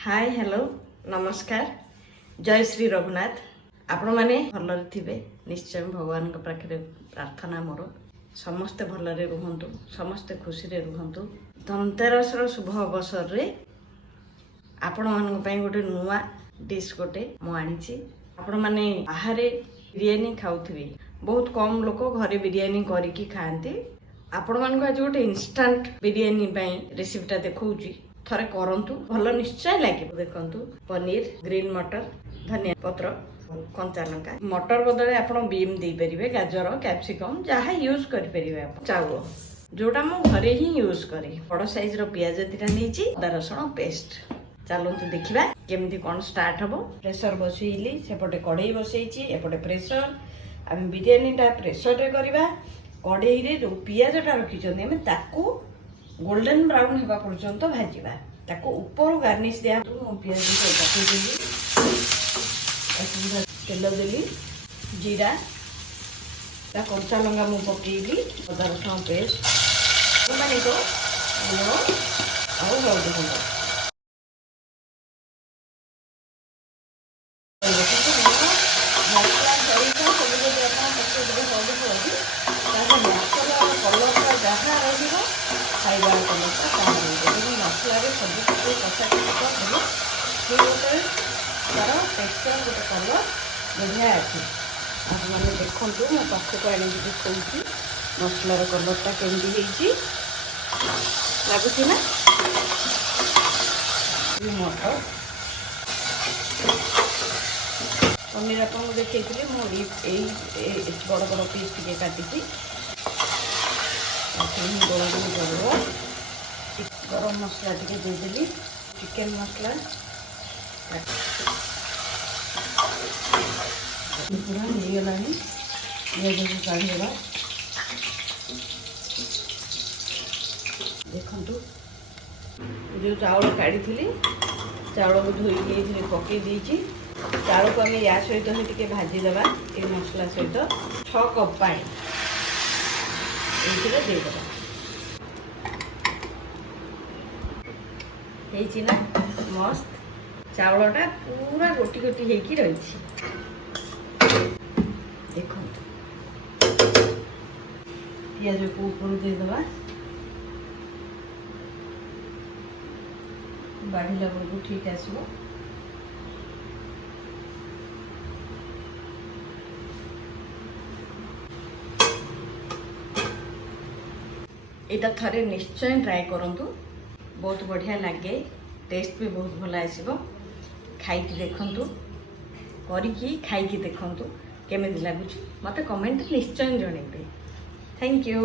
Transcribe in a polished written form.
Hi hello नमस्कार जय श्री रघुनाथ आपण मैंने भलरे थे निश्चय भगवान पाखे प्रार्थना मोर समस्ते भलरे रुहतु समस्ते खुशी रुहतु धनतेरस शुभ अवसर रे आपण मान गोटे नुआ डिश गोटे मुझे आपण मैंने बाहर बिरियानी खाऊथि बहुत कम लोक घरे बिरियानी करिकी खाती आपण मान आज गोटे इंस्टांट बिरियानी रेसिपीटा देखौची थरे करंतु भल निश्चय लगे देखंतु पनीर ग्रीन मटर धनिया पत्र कंचा लंका मटर बदले आप बीम दे पारे गाजर कैप्सिकम जहाँ यूज करें चाउल जोटा मु घरे ही यूज करे बड़ साइज रो पियाज दिटा नहीं अदा रसुण पेस्ट चलते देखा केमती कौन स्टार्ट हम प्रेसर बसैली सेपटे कड़े बसई एपटे प्रेसर आम बिरियानीटा प्रेसर रे करवा कड़े जो पियाजटा रखी ताकू गोल्डन ब्राउन होगा पर्यंत भाजवा ताको ऊपर गार्निश दिया पियाज पकईदेली तेल देली जीरा कंचा लंका मु पकईली अदा रसुण पेस्ट हल्दी गुंड मसला सहित कलर जहाँ रहा खाइबार कलर मसला सब कषा कषे गोटे तार टेक्सचर गोटे कलर बढ़िया अच्छे आपने देखु मो पाखक आनी देखी मसलार कलरटा केमती लगुच ना मटर पनीर आपको देखी मुझे बड़ बड़ पीस टे काटी गरम मसला टे देदेली चिकेन मसला पूरा होगला पिज को काढ़ीदेवा देखु जो चाउल काढ़ी चाउल को धोई पकई देती चाउल को आम या सहित ही भाजीदेवा ये मसला सहित 6 कप पानी ये देदेवा ना मस्त चावलटा पूरा गोटी गोटी होगी रही देखो पियाज को ऊपर देदेवा बाढ़ला बेलू ठीक आसो यहाँ थरे निश्चय ट्राए करंतु बहुत बढ़िया लगे टेस्ट भी बहुत भल आसो खाई देखु करी खाई देखु केमी लगुच मत कमेंट निश्चय जनइबे थैंक यू।